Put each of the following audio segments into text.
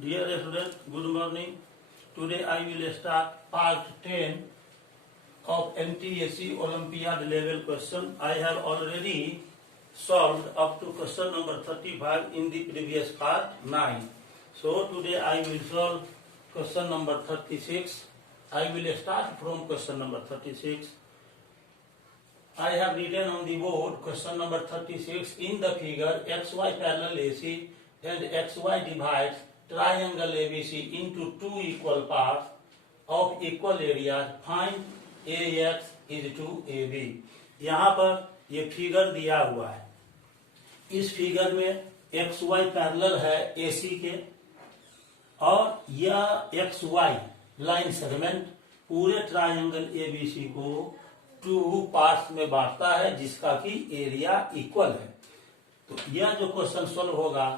Dear students, good morning. Today I will start part 10 of NTSC Olympiad level question. I have already solved up to question number 35 in the previous part 9. So today I will solve question number 36. I will start from question number 36. I have written on the board question number 36. In the figure, XY parallel AC and XY divides triangle ABC into two equal parts of equal areas. Find AX is to AB. यहाँ पर ये figure दिया हुआ है. इस figure में XY parallel है AC के और यह XY लाइन सेगमेंट पूरे ट्राइंगल ABC को टू पार्ट्स में बांटता है जिसका कि एरिया इक्वल है. तो यह जो क्वेश्चन सॉल्व होगा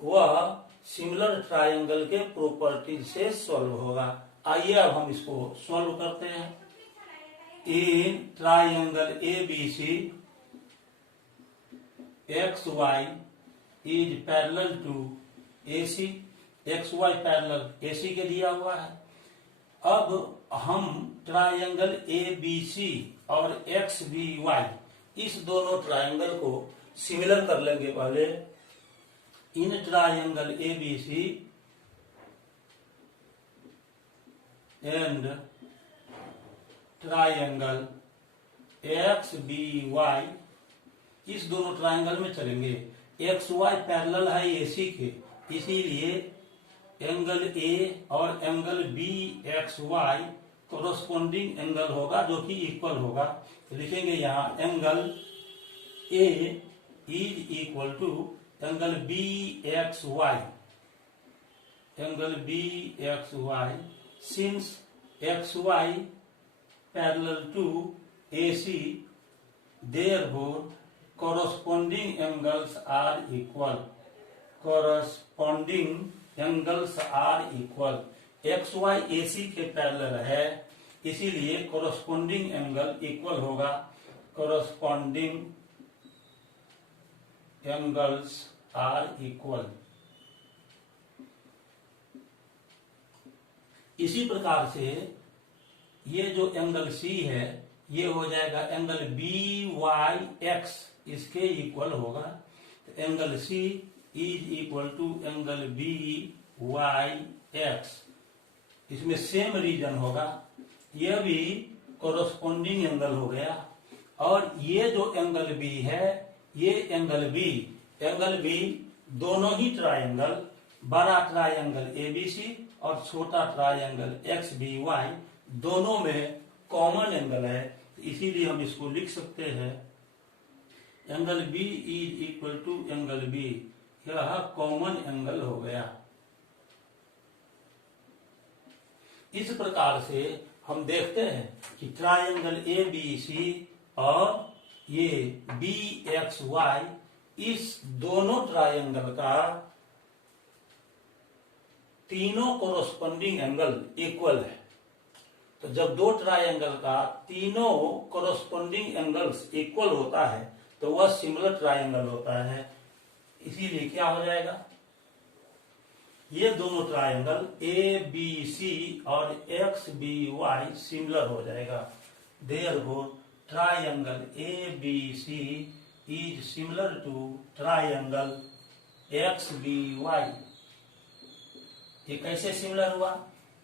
वह सिमिलर ट्राइंगल के प्रॉपर्टी से सॉल्व होगा. आइए अब हम इसको सॉल्व करते हैं. In triangle ABC XY is parallel to AC. XY parallel AC के दिया हुआ है. अब हम ट्राइंगल ABC और XBY इस दोनों ट्राइंगल को सिमिलर कर लेंगे. पहले इन triangle ABC and triangle XBY इस दोनों ट्राइंगल में चलेंगे. XY पैरेलल है AC के, इसीलिए एंगल A और एंगल BXY कोरोस्पोंडिंग एंगल होगा जो कि इक्वल होगा. लिखेंगे यहाँ angle A is equal to angle BXY. Angle BXY since XY parallel to AC therefore corresponding angles are equal. corresponding angles are equal. XY AC के parallel है इसीलिए corresponding angle equal होगा. corresponding angles are equal. इसी प्रकार से ये जो angle C है ये हो जाएगा एंगल BYX इसके इक्वल होगा. Angle C is equal to angle BYX. इसमें सेम रीजन होगा. यह भी कोरोस्पोंडिंग एंगल हो गया. और ये जो एंगल B है ये एंगल B दोनों ही ट्राइंगल, बड़ा ट्राइंगल ABC और छोटा ट्राइंगल XBY दोनों में कॉमन एंगल है. इसीलिए हम इसको लिख सकते हैं angle B is equal to angle B. यह कॉमन एंगल हो गया. इस प्रकार से हम देखते हैं कि ट्राइंगल ABC और ये BXY इस दोनों ट्राइंगल का तीनों कोरोस्पोंडिंग एंगल इक्वल है. तो जब दो ट्राइंगल का तीनों कोरोस्पोंडिंग एंगल्स इक्वल होता है तो वह सिमिलर ट्राइंगल होता है. इसीलिए क्या हो जाएगा, ये दोनों ट्राइंगल ABC और XBY सिमिलर हो जाएगा. Therefore triangle ABC is similar to triangle XBY. ये कैसे सिमिलर हुआ?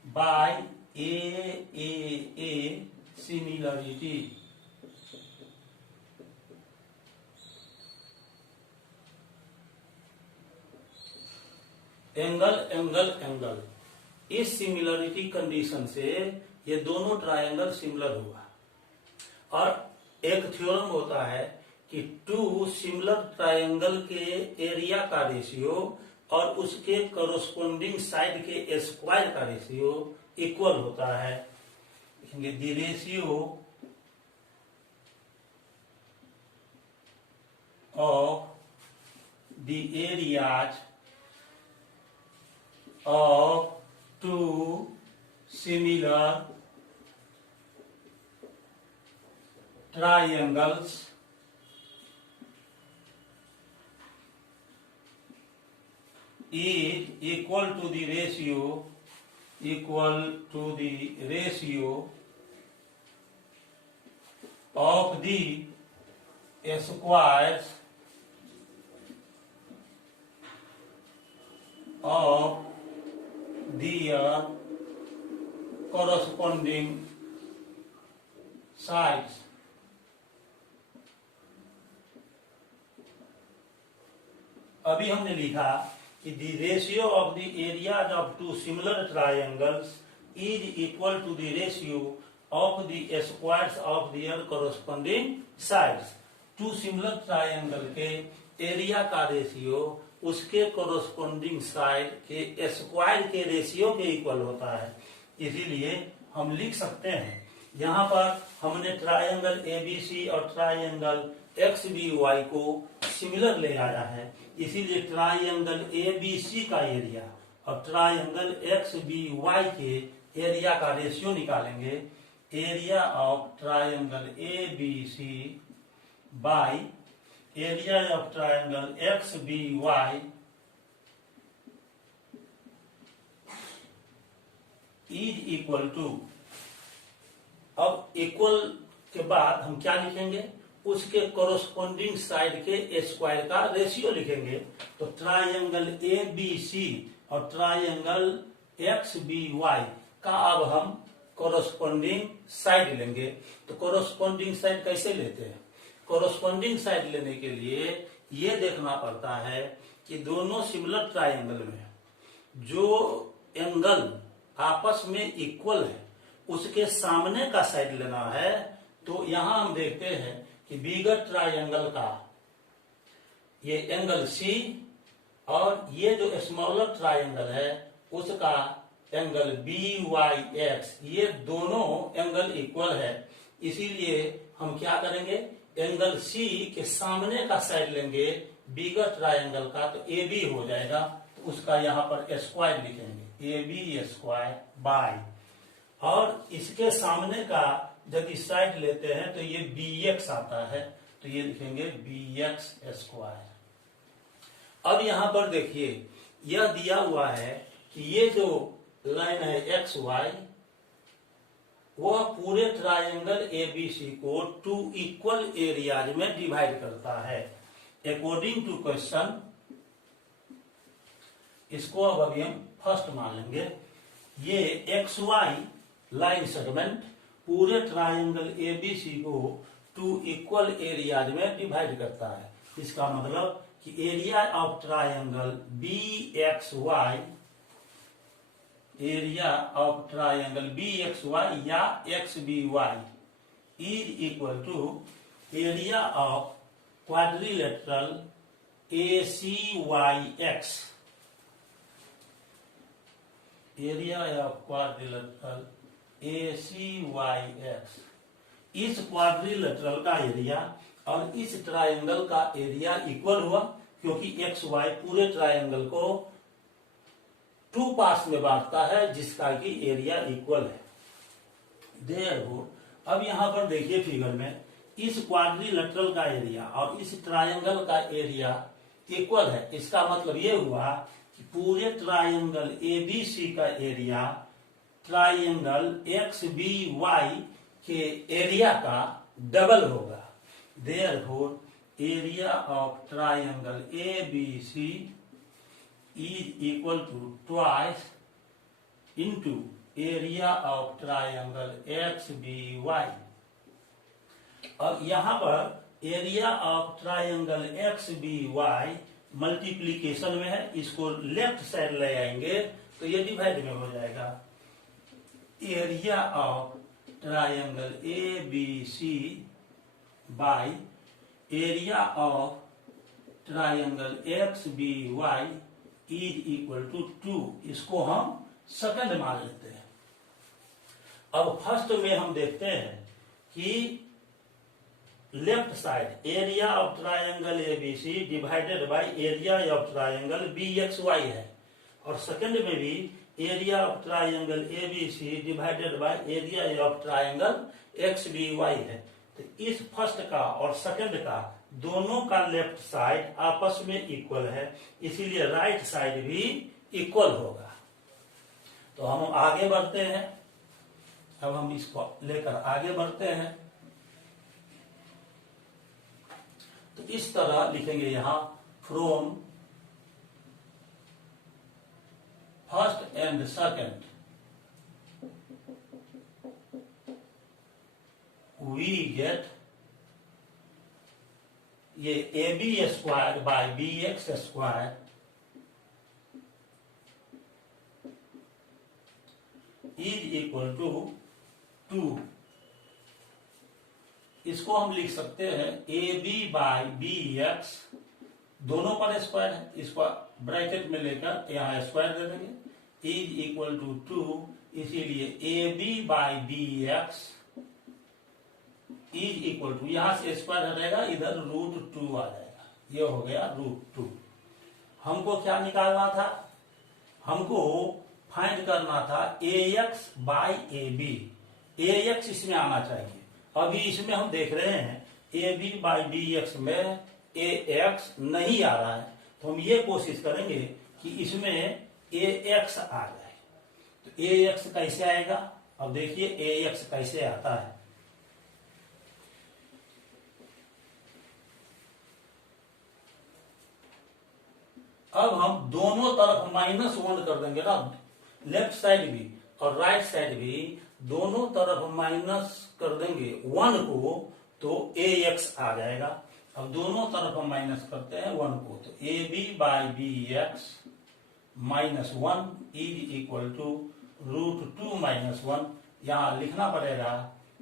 By AAA similarity. एंगल इस सिमिलरिटी कंडीशन से ये दोनों ट्राइंगल सिमिलर हुआ. और एक थ्योरम होता है कि टू सिमिलर ट्राइंगल के एरिया का रेशियो और उसके कॉरस्पॉन्डिंग साइड के स्क्वायर का रेशियो इक्वल होता है. The ratio of the areas of two similar triangles is equal to the ratio of the squares of their corresponding sides. अभी हमने लिखा कि the ratio of the areas of two similar triangles is equal to the ratio of the squares of their corresponding sides. Two similar triangle के area का ratio उसके corresponding side के square के ratio के इक्वल होता है। इसीलिए हम लिख सकते हैं, यहाँ पर हमने ट्रायंगल एबीसी और ट्रायंगल एक्सबीवाई को सिमिलर ले आया है, इसीलिए ट्रायंगल एबीसी का एरिया और ट्रायंगल एक्सबीवाई के एरिया का रेशियो निकालेंगे। Area of triangle ABC by area of triangle XBY is equal to, अब इक्वल के बाद हम क्या लिखेंगे, उसके कोरोस्पोंडिंग साइड के स्क्वायर का रेशियो लिखेंगे। तो ट्रायंगल एबीसी और ट्रायंगल एक्सबीवाई का अब हम कोरोस्पोंडिंग साइड लेंगे। तो कोरोस्पोंडिंग साइड कैसे लेते हैं, कोरोस्पोंडिंग साइड लेने के लिए ये देखना पड़ता है कि दोनों सिमिलर ट्रायंगल में जो एंगल आपस में इक्वल है उसके सामने का साइड लेना है। तो यहां हम देखते हैं कि बिगर ट्रायंगल का ये एंगल सी और ये जो स्मॉलर ट्रायंगल है उसका एंगल बी वाई एक्स, ये दोनों एंगल इक्वल है। इसीलिए हम क्या करेंगे, एंगल सी के सामने का साइड लेंगे बिगर ट्रायंगल का, तो ए बी हो जाएगा। तो उसका यहाँ पर स्क्वायर लिखेंगे, ए बी स्क्वायर बाय, और इसके सामने का यदि साइड लेते हैं तो ये बी एक्स आता है, तो ये लिखेंगे बी एक्स स्क्वायर। अब यहां पर देखिए यह दिया हुआ है कि ये जो लाइन है एक्स वाई वह पूरे ट्रायंगल एबीसी को टू इक्वल एरियाज में डिवाइड करता है। अकॉर्डिंग टू क्वेश्चन इसको अब अभी हम फर्स्ट मान लेंगे। ये एक्स वाई लाइन सेगमेंट पूरे ट्रायंगल एबीसी को टू इक्वल एरियाज में डिवाइड करता है। इसका मतलब कि area of triangle B X Y, area of triangle B X Y या X B Y is equal to area of quadrilateral A C Y X, area of quadrilateral A C Y X. इस quadrilateral का area और इस triangle का area equal हुआ क्योंकि X Y पूरे triangle को टू पार्ट्स में बांटता है जिसका कि एरिया इक्वल है। देयरफॉर अब यहां पर देखिए फिगर में इस क्वाड्रिलेटरल का एरिया और इस ट्रायंगल का एरिया इक्वल है। इसका मतलब ये हुआ कि पूरे ट्रायंगल एबीसी का area triangle X B Y के एरिया का डबल होगा। Therefore area of triangle ABC is equal to twice into area of triangle XBY। अब यहां पर area of triangle XBY multiplication में है, इसको लेफ्ट साइड ले आएंगे तो ये डिवाइड में हो जाएगा। Area of triangle ABC by area of triangle XBY is equal to 2। इसको हम सेकंड मान लेते हैं। अब फर्स्ट में हम देखते हैं कि left side area of triangle ABC divided by area of triangle BXY है, और सेकंड में भी area of triangle ABC divided by area of triangle XBY है। तो इस फर्स्ट का और सेकंड का दोनों का लेफ्ट साइड आपस में इक्वल है, इसीलिए राइट साइड भी इक्वल होगा। तो हम आगे बढ़ते हैं। अब हम इसको लेकर आगे बढ़ते हैं। तो इस तरह लिखेंगे यहां, from first and second we get ये A B square by B X square is equal to 2। इसको हम लिख सकते हैं A B by B X, दोनों पर स्क्वायर है, इसको ब्रैकेट में लेकर यहां स्क्वायर दे देंगे, इज इक्वल टू 2। इसीलिए A B by B X is equal to, यहां से स्क्वायर हटेगा, इधर √2 आ जाएगा, ये हो गया √2। हमको क्या निकालना था? हमको फाइंड करना था A X by A B. A X इसमें आना चाहिए। अभी इसमें हम देख रहे हैं A B by B X में ए एक्स नहीं आ रहा है, तो हम ये कोशिश करेंगे कि इसमें ए एक्स आ जाए। तो ए एक्स कैसे आएगा? अब देखिए ए एक्स कैसे आता है। अब हम दोनों तरफ -1 कर देंगे ना, लेफ्ट साइड भी और राइट साइड भी दोनों तरफ माइनस कर देंगे 1 को, तो ए एक्स आ जाएगा। अब दोनों तरफ हम माइनस करते हैं 1 को, तो A B by B X -1 is equal to √2 - 1। यहां लिखना पड़ेगा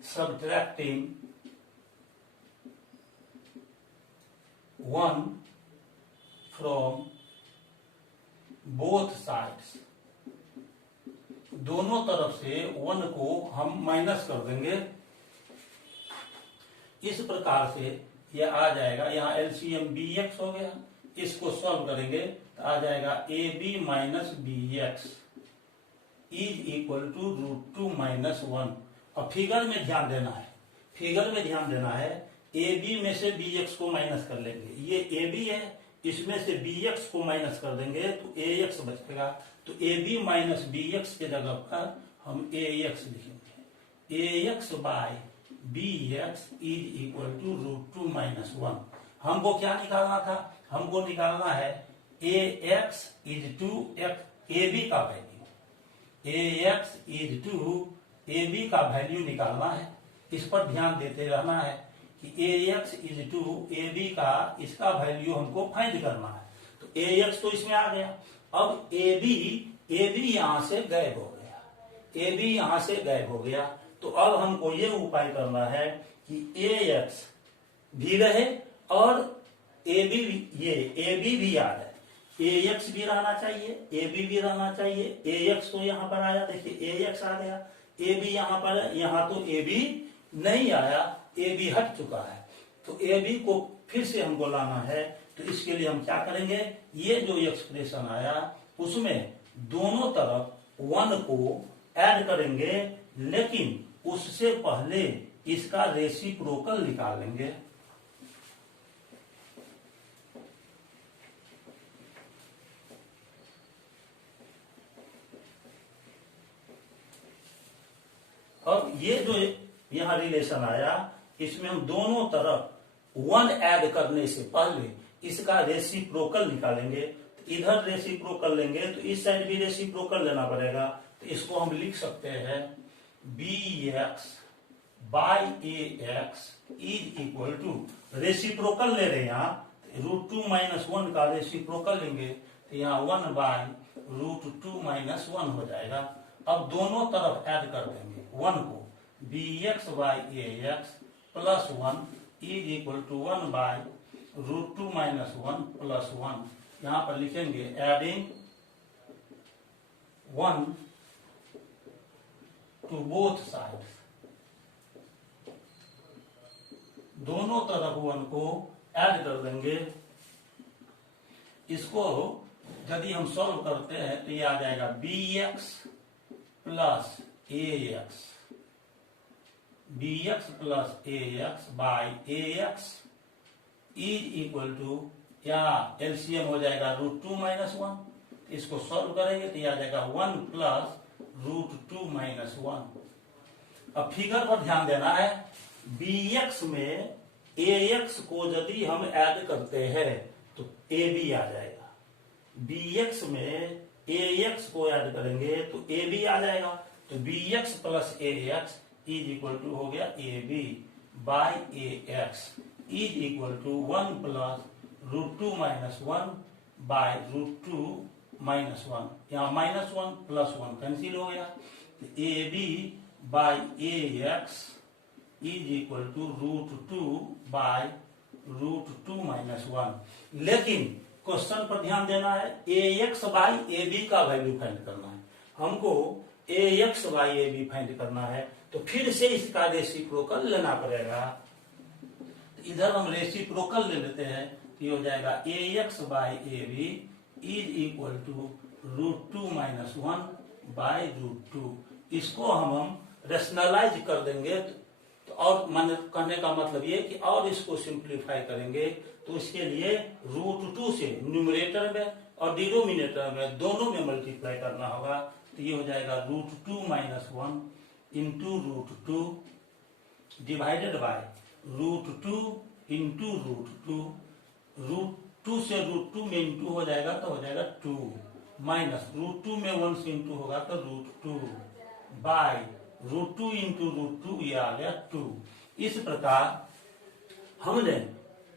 सब्ट्रैक्टिंग 1 फ्रॉम बोथ साइड्स। दोनों तरफ से 1 को हम माइनस कर देंगे। इस प्रकार से यह आ जाएगा, यहाँ एलसीएम बी एक्स हो गया, इसको सॉल्व करेंगे तो आ जाएगा A B minus B X is equal to √2 - 1। अब फिगर में ध्यान देना है, फिगर में ध्यान देना है, ए बी में से बी एक्स को माइनस कर लेंगे, ये ए बी है, इसमें से बी एक्स को माइनस कर देंगे तो ए एक्स बचेगा। तो A B minus B X के जगह पर हम ए एक्स लिखेंगे। A X by B X is equal to √2 - 1। हमको क्या निकालना था? हमको निकालना है A X is to A B का value. A X is to A B का वैल्यू निकालना है। इस पर ध्यान देते रहना है कि A X is to A B का, इसका वैल्यू हमको फाइंड करना है। तो ए एक्स तो इसमें आ गया। अब ए बी यहां से गायब हो गया, ए बी यहां से गायब हो गया। तो अब हमको ये उपाय करना है कि ए एक्स भी रहे और ए बी भी आ जाए। ए एक्स भी रहना चाहिए, ए बी भी रहना चाहिए। ए एक्स तो यहाँ पर आया, देखिए ए एक्स आ गया, ए बी यहाँ पर है, यहाँ तो ए बी नहीं आया, ए बी हट चुका है। तो ए बी को फिर से हमको लाना है। तो इसके लिए हम क्या करेंगे, ये जो एक्सप्रेशन आया उसमें दोनों तरफ 1 को ऐड करेंगे, लेकिन उससे पहले इसका रेसिप्रोकल निकाल लेंगे। अब ये जो यहां रिलेशन आया, इसमें हम दोनों तरफ 1 ऐड करने से पहले इसका रेसिप्रोकल निकालेंगे। तो इधर रेसिप्रोकल लेंगे तो इस साइड भी रेसिप्रोकल लेना पड़ेगा। तो इसको हम लिख सकते हैं B X by A X is equal to, reciprocal ले रहे हैं यहाँ, √2 - 1 का रेसिप्रोकल लेंगे तो यहाँ 1 बाई √2 - 1 हो जाएगा। अब दोनों तरफ ऐड कर देंगे 1 को, B X by A X plus 1 is equal to 1 by √2 - 1 plus 1। यहां पर लिखेंगे एडिंग 1 टू बोथ साइड, दोनों तरफ 1 को ऐड कर देंगे। इसको यदि हम सॉल्व करते हैं तो ये आ जाएगा B X plus A X, B X plus A X by A X is equal to, यहाँ एलसीएम हो जाएगा √2 - 1, इसको सॉल्व करेंगे तो यह आ जाएगा 1 + √2 - 1। अब फिगर पर ध्यान देना है, bx में ax को यदि हम ऐड करते हैं तो ab आ जाएगा, bx में ax को ऐड करेंगे तो ab आ जाएगा, तो bx + ax is equal to हो गया ab by ax is equal to 1 + √2 - 1 by √2 - 1, यहाँ -1 + 1 कैंसिल हो गया, तो ab by ax is equal to √2 by √2 - 1। लेकिन क्वेश्चन पर ध्यान देना है, ax बाय ab का वैल्यू फाइंड करना है हमको, ax बाय ab फाइंड करना है, तो फिर से इसका रेसिप्रोकल लेना पड़ेगा। तो इधर हम रेसिप्रोकल ले लेते हैं, तो ये हो जाएगा ax by ab is equal to √2 - 1 by √2। इसको हम रेशनलाइज कर देंगे, तो और मन कहने का मतलब ये कि और इसको सिंप्लीफाई करेंगे, तो इसके लिए √2 से न्यूमरेटर में और डिनोमिनेटर में दोनों में मल्टीप्लाई करना होगा, तो ये हो जाएगा √2 - 1 इंटू √2 डिवाइडेड बाय √2 इंटू √2, √2 से √2 में इंटू हो जाएगा तो हो जाएगा 2, माइनस √2 में 1 से इंटू होगा तो √2 बाय √2 इंटू √2, ये आ गया 2। इस प्रकार हमने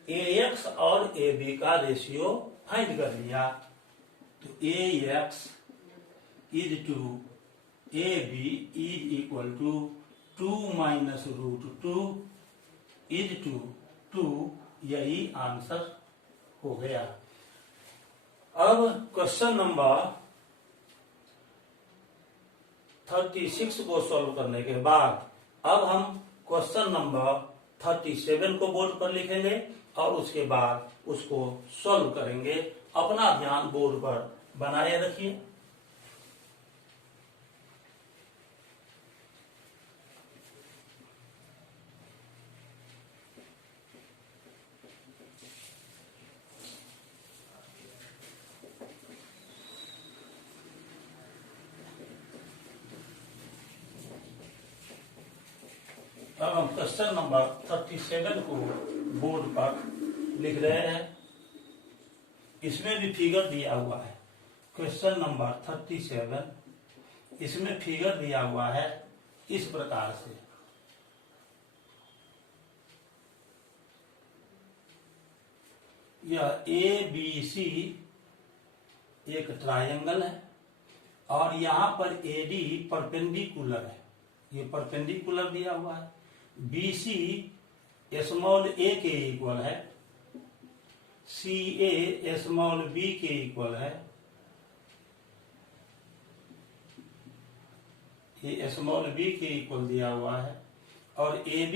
ax और ab का रेशियो फाइंड कर लिया, तो ax is to ab is equal to 2 - √2 is to 2, यही आंसर हो गया। अब क्वेश्चन नंबर 36 को सॉल्व करने के बाद अब हम क्वेश्चन नंबर 37 को बोर्ड पर लिखेंगे और उसके बाद उसको सॉल्व करेंगे। अपना ध्यान बोर्ड पर बनाए रखिए। अब हम क्वेश्चन नंबर 37 को बोर्ड पर लिख रहे हैं। इसमें भी फिगर दिया हुआ है। क्वेश्चन नंबर 37, इसमें फिगर दिया हुआ है इस प्रकार से। यह ABC एक ट्रायंगल है और यहां पर AD परपेंडिकुलर है, ये परपेंडिकुलर दिया हुआ है। BC स्मॉल a के इक्वल है, CA स्मॉल b के इक्वल है, ये स्मॉल b के इक्वल दिया हुआ है, और AB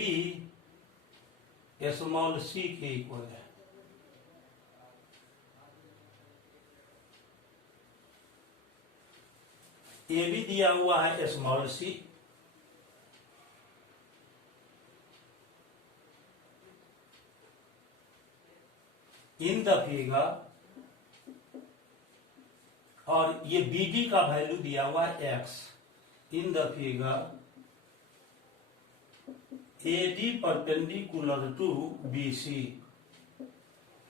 स्मॉल c के इक्वल है। AB दिया हुआ है small c, in the figure, और ये BD का वैल्यू दिया हुआ है x। In the figure AD perpendicular to BC,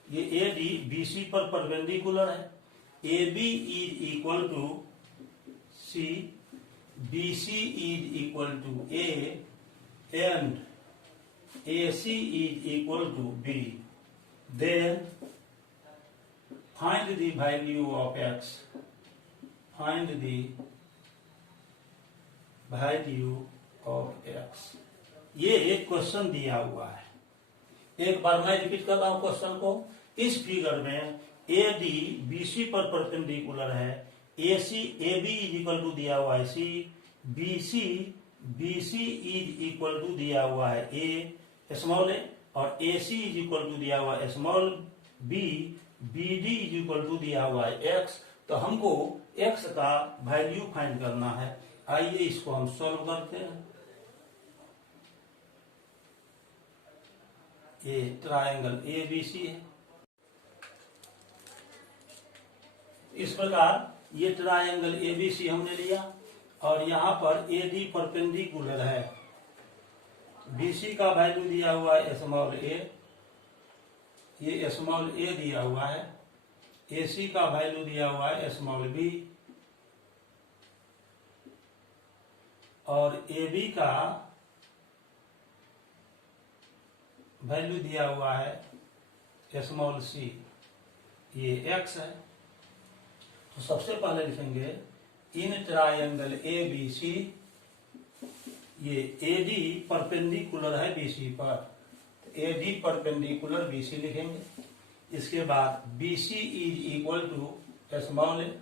ये AD BC पर परपेंडिकुलर है। AB is equal to C, BC is equal to A and AC is equal to B। Then find the value of x. Find the value of x. ये एक question दिया हुआ है। एक बार मैं repeat कर रहा हूं क्वेश्चन को। इस फिगर में AD BC पर परपेंडिकुलर है, AC AB is equal to दिया हुआ है C, BC is equal to दिया हुआ है A स्मॉल a, और AC इज इक्वल टू दिया हुआ है small b, BD is equal to दिया हुआ है x। तो हमको x का वैल्यू फाइंड करना है। आइए इसको हम सॉल्व करते हैं। ये ट्रायंगल ए बी सी है। इस प्रकार ये ट्रायंगल ए बी सी हमने लिया और यहाँ पर ए डी परपेंडिकुलर है। बी सी का वैल्यू दिया हुआ है स्मॉल ए, ये स्मॉल ए दिया हुआ है। ए सी का वैल्यू दिया हुआ है स्मॉल बी और ए बी का वैल्यू दिया हुआ है स्मॉल सी, ये एक्स है। तो सबसे पहले लिखेंगे in triangle A B C, ये ए डी परपेंडिकुलर है बी सी पर, तो A D perpendicular B C लिखेंगे। इसके बाद B C is equal to small A,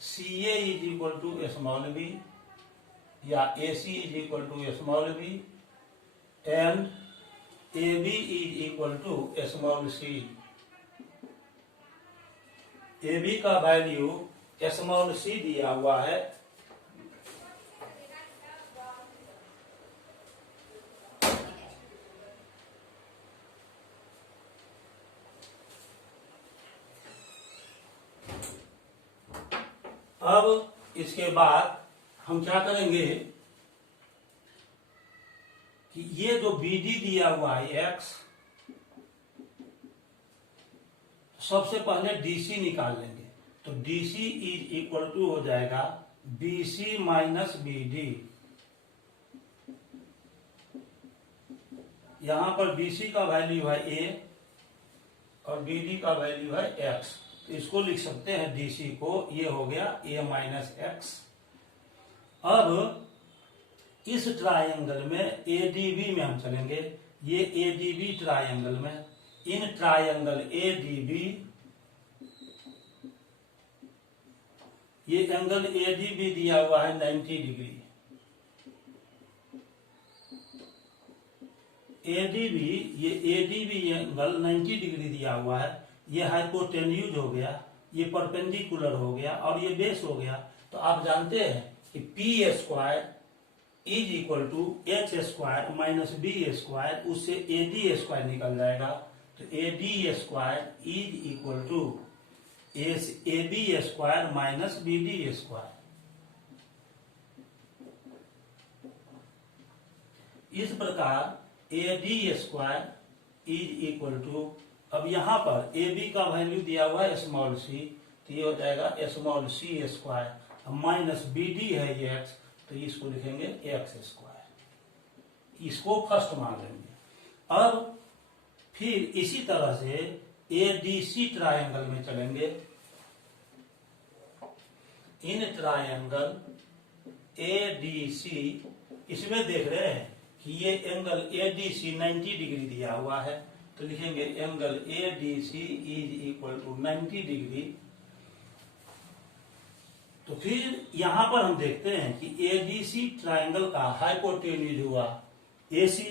C A is equal to small B या A C is equal to small B and A B is equal to small C. A B का value small C दिया हुआ है। अब इसके बाद हम क्या करेंगे कि ये जो बी डी दिया हुआ है एक्स, सबसे पहले डीसी निकाल लेंगे। तो डीसी इज इक्वल टू हो जाएगा बीसी माइनस बी डी। यहां पर बीसी का वैल्यू है ए और बीडी का वैल्यू है एक्स, तो इसको लिख सकते हैं डीसी को, ये हो गया ए माइनस एक्स। अब इस ट्रायंगल में एडीबी में हम चलेंगे, ये एडीबी ट्रायंगल में, इन ट्रायंगल एडीबी, ये एंगल एडीबी दिया हुआ है 90 डिग्री। एडीबी, ये एडीबी एंगल 90 डिग्री दिया हुआ है। ये हाइपोटेन्यूज हो गया, ये परपेंडिकुलर हो गया और ये बेस हो गया। तो आप जानते हैं कि P square is equal to H square minus B square, उससे ए डी स्क्वायर निकल जाएगा। तो A D square is equal to A B square minus B D square. इस प्रकार A D square is equal to, अब यहां पर ए B का वैल्यू दिया हुआ है स्मॉल सी, तो ये हो जाएगा small C square minus B D है ये एक्स, तो इसको लिखेंगे एक्स स्क्वायर। इसको फर्स्ट मान लेंगे। अब फिर इसी तरह से ए डी सी ट्रायंगल में चलेंगे। इन ट्रायंगल ए डी सी, इसमें देख रहे हैं कि ये angle A D C 90 degree दिया हुआ है, तो लिखेंगे angle A D C is equal to 90 degree. तो फिर यहां पर हम देखते हैं कि ए डी सी ट्राइंगल का हाइपोटेन्यूज हुआ एसी,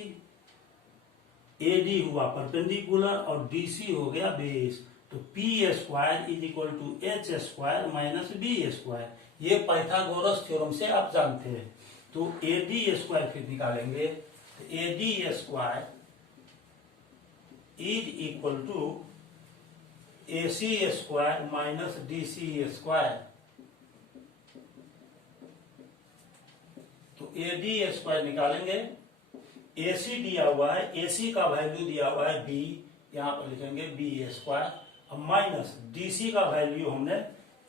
ए डी हुआ परपेंडिकुलर और डी सी हो गया बेस। तो P square is equal to H square minus B square, ये पाइथागोरस थ्योरम से आप जानते हैं। तो ए डी स्क्वायर फिर निकालेंगे, तो A D square is equal to A C square minus D C square. तो ए डी स्क्वायर निकालेंगे, ए सी दिया हुआ है, ए सी का वैल्यू दिया हुआ है बी, यहां पर लिखेंगे बी स्क्वायर, अब माइनस डी सी का वैल्यू हमने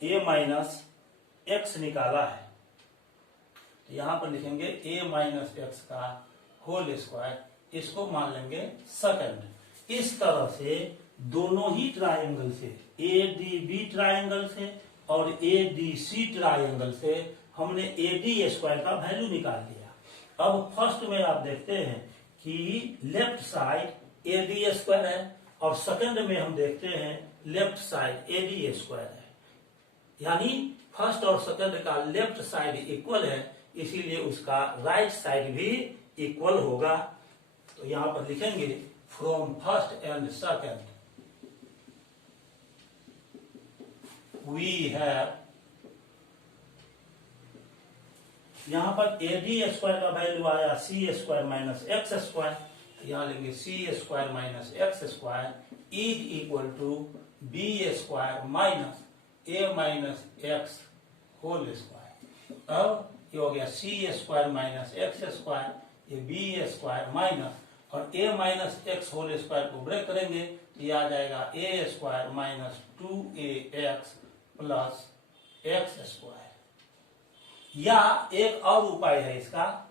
ए माइनस एक्स निकाला है, तो यहां पर लिखेंगे ए माइनस एक्स का होल स्क्वायर, इसको मान लेंगे सेकंड। इस तरह से दोनों ही ट्रायंगल से, ए डी बी ट्रायंगल से और ए डी सी ट्रायंगल से हमने ए डी स्क्वायर का वैल्यू निकाल लिया। अब फर्स्ट में आप देखते हैं कि लेफ्ट साइड ए डी स्क्वायर है और सेकंड में हम देखते हैं लेफ्ट साइड ए डी स्क्वायर है, यानी फर्स्ट और सेकंड का लेफ्ट साइड इक्वल है, इसीलिए उसका राइट साइड भी इक्वल होगा। तो यहां पर लिखेंगे from first and second we have, यहां पर ए डी स्क्वायर का वैल्यू आया C square minus X square, तो यहाँ लेंगे C square minus X square is equal to B square minus A minus X whole square. अब ये हो गया C square minus X square, ये बी स्क्वायर माइनस और A minus X whole square को ब्रेक करेंगे तो ये आ जाएगा A square minus 2a x plus x square. या एक और उपाय है इसका,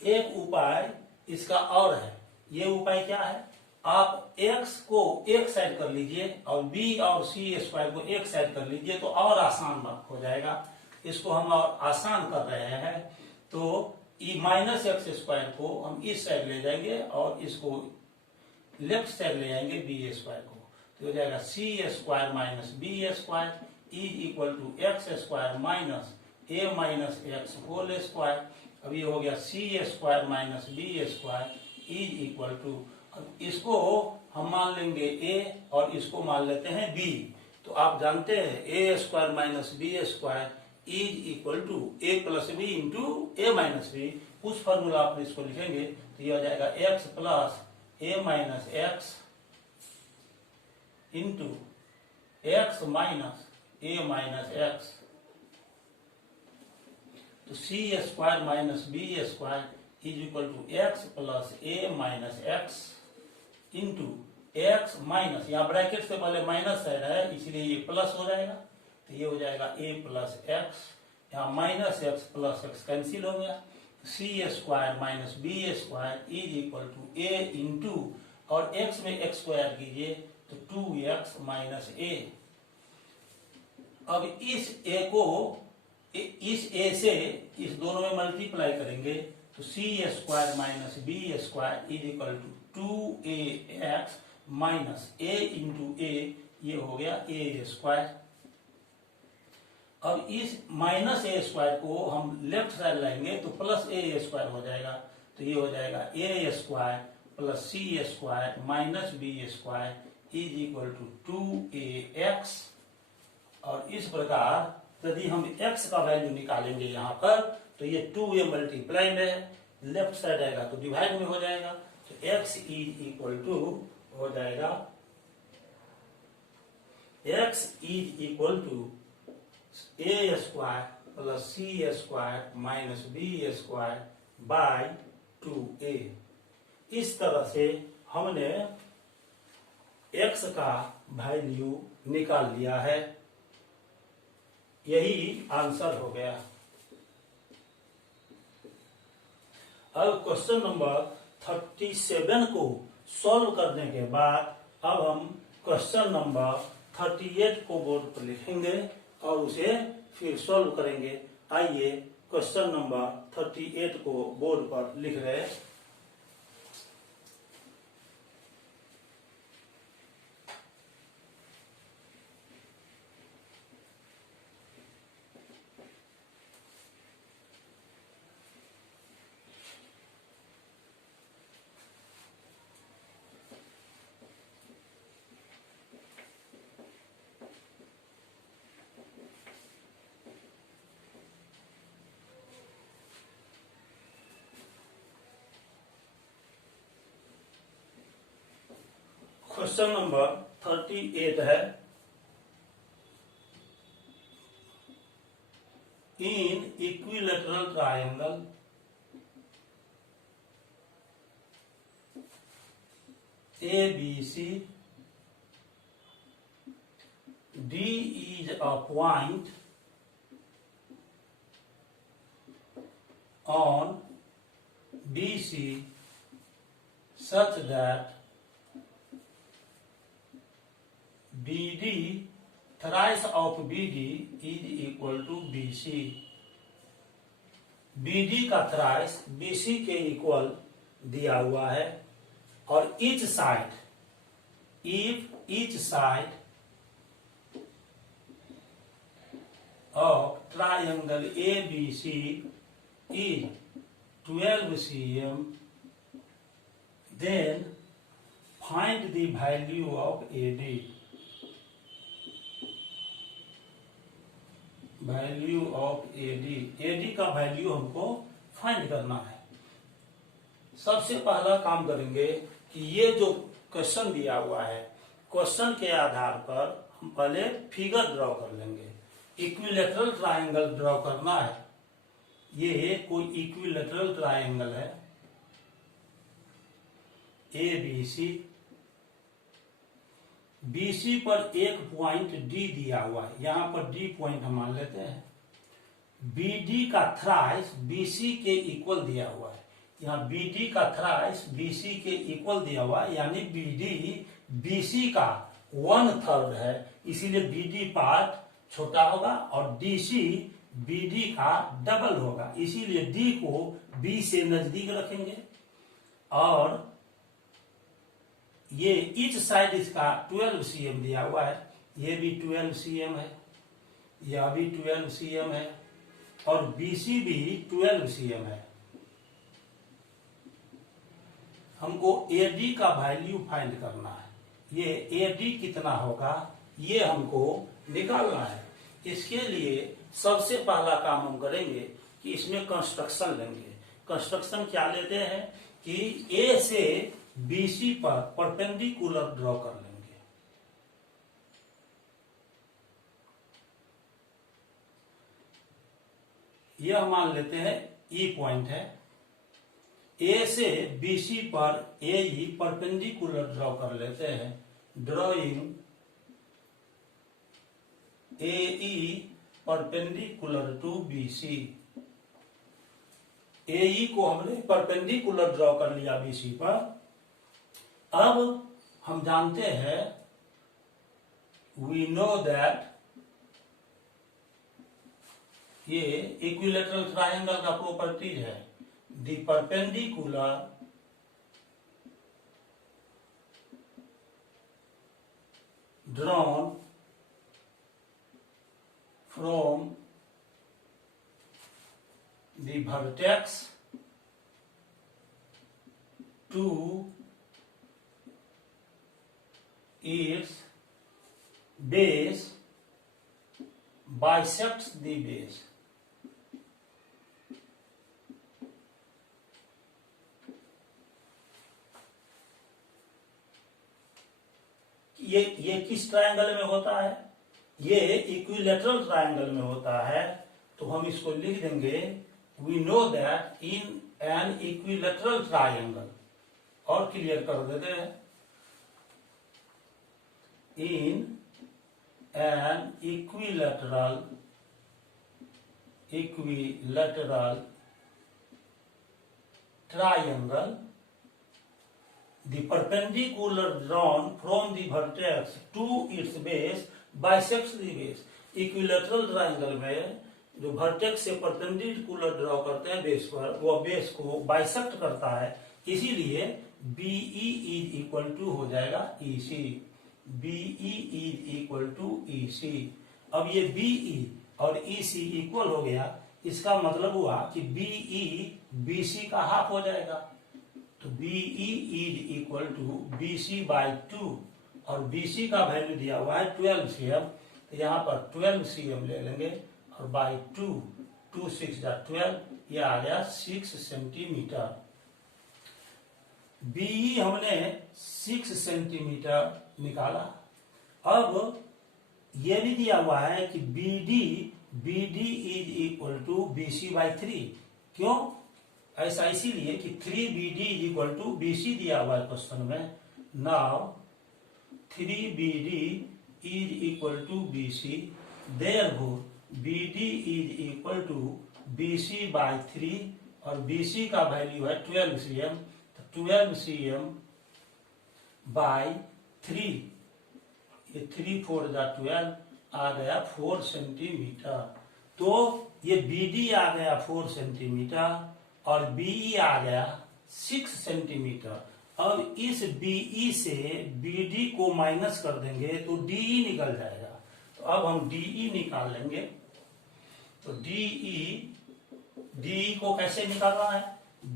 एक उपाय इसका और है। ये उपाय क्या है, आप x को एक साइड कर लीजिए और b और c स्क्वायर को एक साइड कर लीजिए तो और आसान हो जाएगा। इसको हम और आसान कर रहे हैं तो ई माइनस एक्स स्क्वायर को हम इस साइड ले जाएंगे और इसको लेफ्ट साइड ले जाएंगे बी स्क्वायर को, तो हो जाएगा C square minus B square is equal to X square minus A minus X whole square. अब ये हो गया C square minus B square is equal to, अब इसको हम मान लेंगे ए और इसको मान लेते हैं बी। तो आप जानते हैं A square minus B square is equal to A plus B into A minus B. उस फॉर्मूला आप इसको लिखेंगे तो ये हो जाएगा X plus A minus X into X minus A minus X. तो C square minus B square is equal to x plus A minus X into X minus, यहाँ ब्रैकेट से पहले माइनस साइड है इसलिए ये प्लस हो जाएगा, तो ये हो जाएगा ए प्लस एक्स, यहाँ minus X plus X cancel हो गया। C square minus B square is equal to A into और एक्स में एक्स स्क्वायर कीजिए तो 2x माइनस ए। अब इस ए को इस ए से इस दोनों में मल्टीप्लाई करेंगे तो C square minus B square is equal to 2ax minus A into A, ये हो गया ए स्क्वायर। अब इस माइनस ए स्क्वायर को हम लेफ्ट साइड लाएंगे तो प्लस ए स्क्वायर हो जाएगा, तो ये हो जाएगा A square plus C square minus B square is equal to 2ax। और इस प्रकार यदि हम x का वैल्यू निकालेंगे यहाँ पर तो ये 2a मल्टीप्लाई में लेफ्ट साइड आएगा तो डिवाइड में हो जाएगा, तो x इज इक्वल टू हो जाएगा x is equal to A square plus C square minus B square by 2a। इस तरह से हमने x का वैल्यू निकाल लिया है, यही आंसर हो गया। अब क्वेश्चन नंबर 37 को सॉल्व करने के बाद अब हम क्वेश्चन नंबर 38 को बोर्ड पर लिखेंगे और उसे फिर सॉल्व करेंगे। आइए क्वेश्चन नंबर 38 को बोर्ड पर लिख रहे हैं। क्वेश्चन नंबर 38 है, इन equilateral triangle ABC D is a point on BC such that BD thrice of BD is equal to BC। BD का थ्राइस BC के इक्वल दिया हुआ है और each side of triangle ABC is 12 cm, then find the value of AD। Value of AD का value हमको find करना है। सबसे पहला काम करेंगे कि ये जो क्वेश्चन दिया हुआ है, क्वेश्चन के आधार पर हम पहले फिगर ड्रॉ कर लेंगे। इक्विलेटरल ट्रायंगल ड्रॉ करना है। ये कोई इक्विलेटरल ट्रायंगल है ABC। BC पर एक पॉइंट D दिया हुआ है, यहां पर D पॉइंट हम मान लेते हैं। BD का थ्राइस BC के इक्वल दिया हुआ है, यहाँ BD का थ्राइस BC के इक्वल दिया हुआ है, यानी BD BC का 1/3 है, इसीलिए BD पार्ट छोटा होगा और DC BD का डबल होगा, इसीलिए D को B से नजदीक रखेंगे। और ये ईच साइड इसका 12 cm दिया हुआ है, ये भी 12 cm है, यह भी 12 cm है और BC भी 12 cm है। हमको AD का वैल्यू फाइंड करना है, ये AD कितना होगा ये हमको निकालना है। इसके लिए सबसे पहला काम हम करेंगे कि इसमें कंस्ट्रक्शन लेंगे। कंस्ट्रक्शन क्या लेते हैं कि A से BC पर परपेंडिकुलर ड्रॉ कर लेंगे। यह मान लेते हैं E पॉइंट है। A से BC पर AE परपेंडिकुलर ड्रॉ कर लेते हैं। Drawing AE perpendicular to BC। AE को हमने परपेंडिकुलर ड्रॉ कर लिया BC पर। अब हम जानते हैं, वी नो दैट ये इक्विलेटरल ट्रायंगल का प्रॉपर्टीज है, the perpendicular drawn from the vertex to its base bisects the base। ये किस ट्रायंगल में होता है? ये इक्विलेटरल ट्रायंगल में होता है। तो हम इसको लिख देंगे, we know that in an equilateral triangle, और क्लियर कर देते हैं, in an equilateral triangle the perpendicular drawn from the vertex to its base bisects the base। Equilateral triangle में जो वर्टेक्स से परपेंडिकुलर ड्रॉ करते हैं बेस पर, वो बेस को बाइसेक्ट करता है, इसीलिए BE इज इक्वल टू हो जाएगा EC। BE is equal to EC। अब ये BE और EC इक्वल हो गया, इसका मतलब हुआ कि BE BC का हाफ हो जाएगा। तो BE is equal to BC by 2 और BC का वैल्यू दिया हुआ है 12 cm, तो यहाँ पर 12 cm ले लेंगे और बाई 2, 2 6 12, यह आ गया 6 सेंटीमीटर। BE हमने 6 सेंटीमीटर निकाला। अब यह भी दिया हुआ है कि BD is equal to BC by 3। क्यों ऐसा? इसीलिए कि 3BD is equal to BC दिया हुआ है क्वेश्चन में। Now 3BD is equal to BC, therefore BD is equal to BC by 3 और BC का वैल्यू है 12 cm, तो 12 cm बाई 3, ये 3 4 12 आ गया 4 सेंटीमीटर। तो ये BD आ गया 4 सेंटीमीटर और BE आ गया 6 सेंटीमीटर। अब इस BE से BD को माइनस कर देंगे तो DE निकल जाएगा। तो अब हम DE निकाल लेंगे। तो DE को कैसे निकालना है?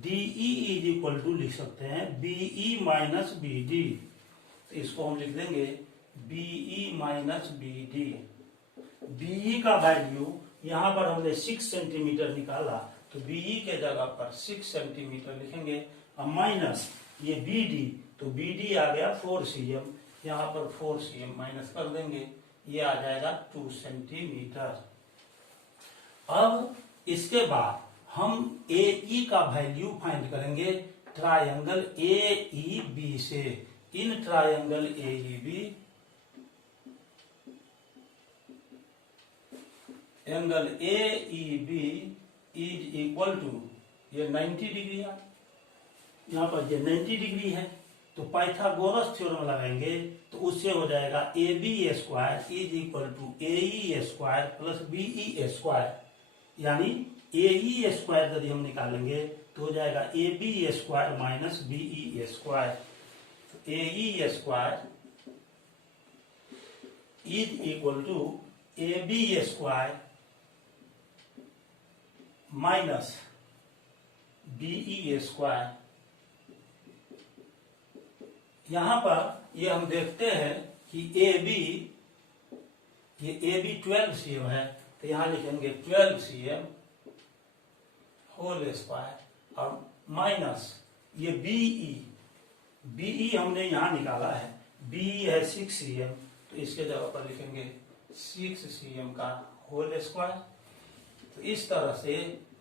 DE इज इक्वल टू लिख सकते हैं BE माइनस BD। तो इसको हम लिख देंगे BE माइनस BD। BE का वैल्यू यहां पर हमने 6 सेंटीमीटर निकाला, तो BE के जगह पर 6 सेंटीमीटर लिखेंगे अब माइनस ये BD, तो BD आ गया 4 cm, यहाँ पर 4 cm माइनस कर देंगे, ये आ जाएगा 2 सेंटीमीटर। अब इसके बाद हम AE का वैल्यू फाइंड करेंगे ट्रायंगल AEB से। In triangle AEB angle AEB is equal to, ये 90 डिग्री है, यहाँ पर ये 90 डिग्री है, तो पाइथागोरस थ्योरम लगाएंगे तो उससे हो जाएगा AB square is equal to AE square plus BE square, यानी AE स्क्वायर यदि हम निकालेंगे तो हो जाएगा AB square minus BE square. AE square is equal to AB square minus BE square. यहां पर ये हम देखते हैं कि ये AB 12 cm है, तो यहां लिखेंगे 12 cm होल स्क्वायर और माइनस ये BE हमने यहां निकाला है, BE है 6 cm, तो इसके जगह पर लिखेंगे 6 cm का होल स्क्वायर। तो इस तरह से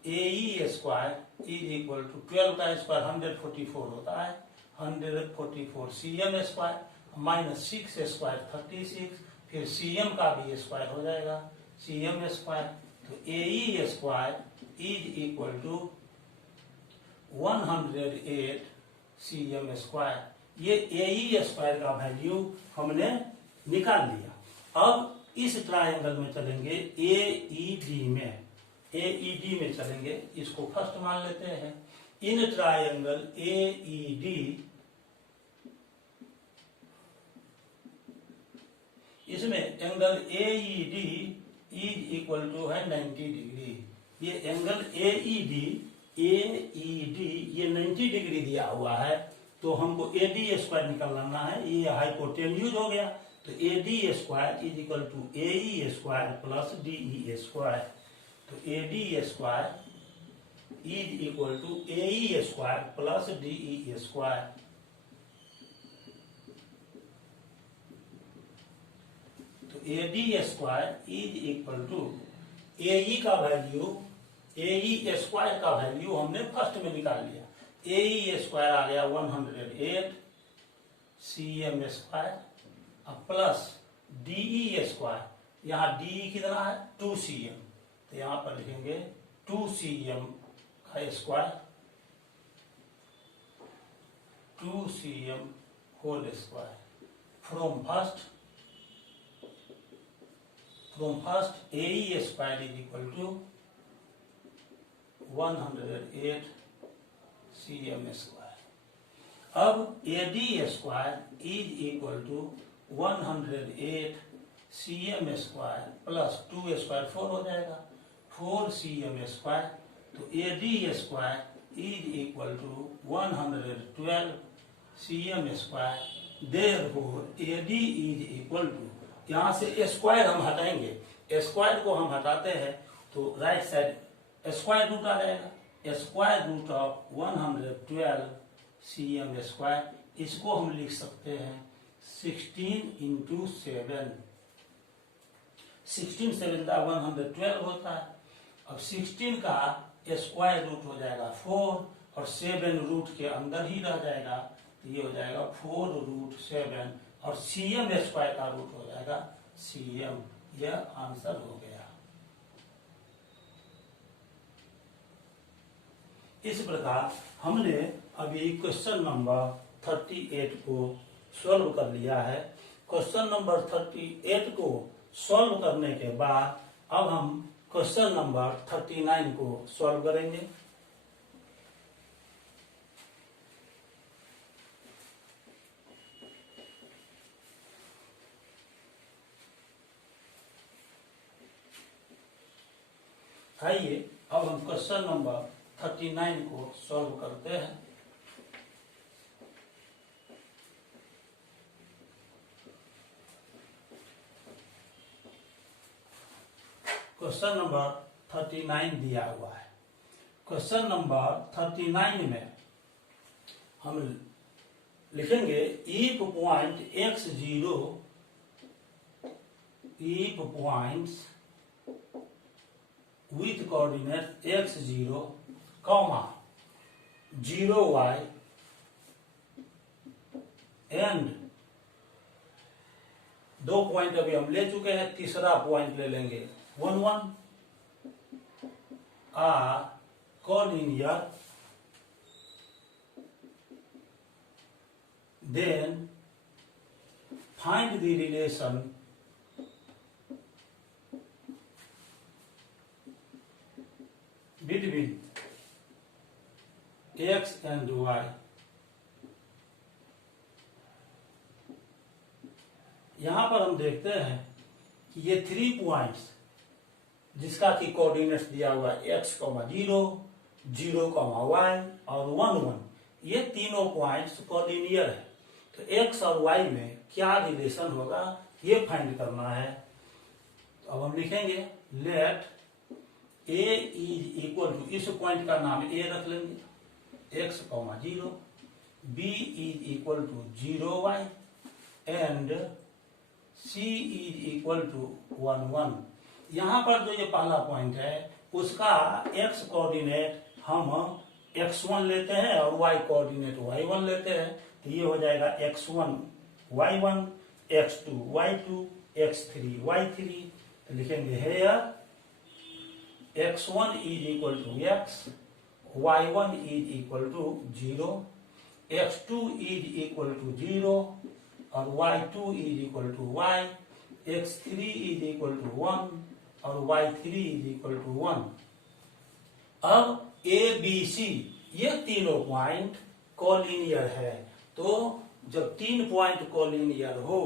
AE square is equal to 12 का स्क्वायर 144 होता है, 144 cm स्क्वायर माइनस 6 स्क्वायर 36, फिर cm का भी स्क्वायर हो जाएगा cm स्क्वायर। तो AE square is equal to 108 cm square. ये AE स्क्वायर का वैल्यू हमने निकाल लिया। अब इस ट्रायंगल में चलेंगे AED में चलेंगे, इसको फर्स्ट मान लेते हैं। इन ट्रायंगल AED इसमें angle AED is equal to है 90 डिग्री। ये एंगल AED ये 90 डिग्री दिया हुआ है, तो हमको AD स्क्वायर निकालना है, ये हाइपोटेन्यूज हो गया, तो AD square is equal to AE square plus DE square. तो AD square is equal to AE square plus DE square. तो AD square is equal to AE का वैल्यू, AE स्क्वायर का वैल्यू हमने first में निकाल लिया, AE square आ गया 108 cm square plus DE square, यहाँ DE कितना है 2 cm, तो यहाँ पर लिखेंगे 2 cm का square, 2 cm whole square. From first AE square is equal to 108 cm square. अब AD square is equal to 108 cm square plus 2 square 4 हो जाएगा, 4 cm स्क्वायर। तो AD square is equal to 112 cm square. Therefore AD is equal to, यहाँ से square हम हटाएंगे, square को हम हटाते हैं तो राइट साइड स्क्वायर रूट आ जाएगा, square root of 112 cm square. इसको हम लिख सकते हैं 16 इंटू 7, 16 7 का 112 होता है। अब 16 का स्क्वायर रूट हो जाएगा 4 और 7 रूट के अंदर ही रह जाएगा, तो ये हो जाएगा 4 रूट 7 और cm स्क्वायर का रूट हो जाएगा cm। यह आंसर हो गया। इस प्रकार हमने अभी क्वेश्चन नंबर 38 को सॉल्व कर लिया है। क्वेश्चन नंबर 38 को सॉल्व करने के बाद अब हम क्वेश्चन नंबर 39 को सॉल्व करेंगे। आइए अब हम क्वेश्चन नंबर 39 को सॉल्व करते हैं। क्वेश्चन नंबर 39 दिया हुआ है। क्वेश्चन नंबर 39 में हम लिखेंगे if point x0, if points with coordinates x0, 0y and 2 point अभी हम ले चुके हैं, तीसरा पॉइंट ले लेंगे 1 1 are collinear, then find the relation between x and y. यहां पर हम देखते हैं कि ये 3 पॉइंट्स जिसका कि कोऑर्डिनेट्स दिया हुआ है x, 0, 0, y और 1 1, ये तीनों पॉइंट्स कोऑर्डिनियर है। तो x और y में क्या रिलेशन होगा ये फाइंड करना है। तो अब हम लिखेंगे let a is equal to, इस पॉइंट का नाम a रख लेंगे, x, 0, b is equal to 0y and c is equal to 1 1। यहां पर जो ये पहला पॉइंट है उसका x कोऑर्डिनेट हम x1 लेते हैं और y कोऑर्डिनेट y1 लेते हैं। तो ये हो जाएगा x1 y1, x2 y2, x3 y3। तो लिखेंगे here x1 is equal to x, y1 is equal to 0, x2 is equal to 0 और y2 is equal to y, x3 is equal to 1 और y3 इज इक्वल टू 1। अब a b c ये तीनों point collinear है। तो जब 3 point collinear हो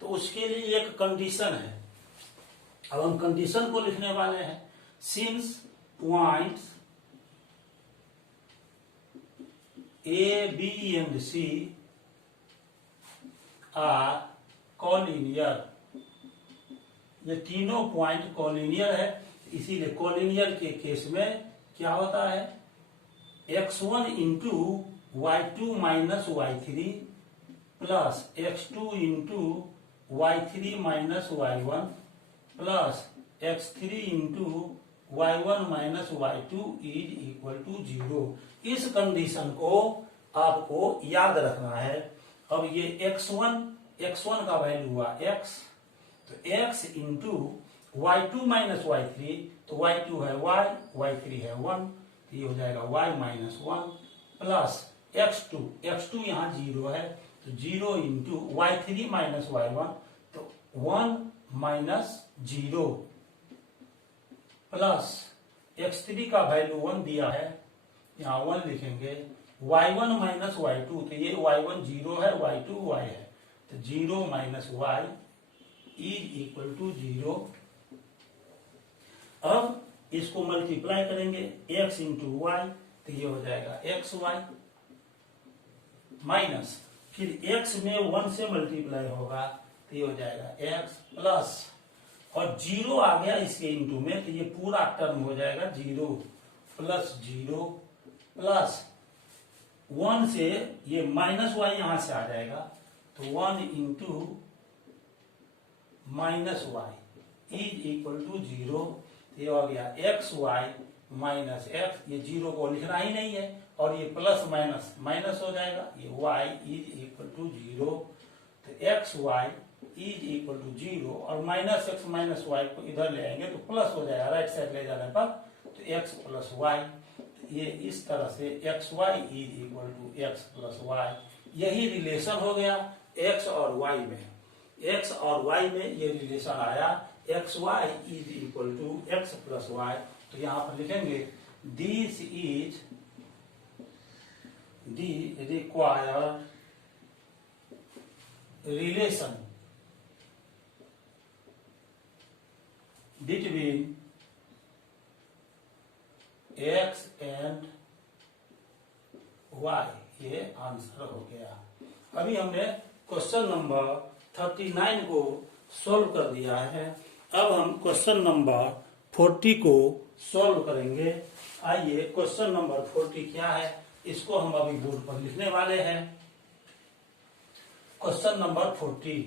तो उसके लिए एक कंडीशन है। अब हम कंडीशन को लिखने वाले हैं, since points a b and c are collinear, ये तीनों पॉइंट कोलिनियर है, इसीलिए कोलिनियर के केस में क्या होता है x1 into y2 minus y3 plus x2 into y3 minus y1 plus x3 into y1 minus y2 is equal to 0। इस कंडीशन को आपको याद रखना है। अब ये x1 का वैल्यू हुआ x, तो x into y2 minus y3, तो y2 है y, y3 है 1, तो ये हो जाएगा y माइनस 1 प्लस x2 यहाँ 0 है, तो 0 इंटू y3 माइनस y1, तो 1 माइनस 0 प्लस x3 का वैल्यू 1 दिया है, यहाँ 1 लिखेंगे, y1 माइनस y2, तो ये y1 0 है, y2 y है, तो 0 minus y is equal to 0। अब इसको मल्टीप्लाई करेंगे x इंटू वाई, तो ये हो जाएगा xy माइनस, फिर x में 1 से मल्टीप्लाई होगा तो ये हो जाएगा x प्लस, और 0 आ गया इसके इंटू में, तो ये पूरा टर्म हो जाएगा 0 प्लस 0 प्लस 1 से ये माइनस y यहां से आ जाएगा, तो 1 into minus y is equal to 0। ये हो गया एक्स वाई माइनस एक्स, ये 0 को लिखना ही नहीं है, और ये प्लस माइनस माइनस हो जाएगा, ये y इज इक्वल टू 0। तो x y is equal to 0 और माइनस एक्स माइनस वाई को इधर ले आएंगे तो प्लस हो जाएगा, राइट साइड ले जाने पर, तो एक्स प्लस वाई, ये इस तरह से x y is equal to x plus y. यही रिलेशन हो गया एक्स और वाई में, एक्स और वाई में ये रिलेशन आया, x y is equal to x plus y. तो यहां पर लिखेंगे this is the required relation between x and y. ये आंसर हो गया। अभी हमने क्वेश्चन नंबर 39 को सॉल्व कर दिया है। अब हम क्वेश्चन नंबर 40 को सॉल्व करेंगे। आइए क्वेश्चन नंबर 40 क्या है इसको हम अभी बोर्ड पर लिखने वाले हैं। Question number 40।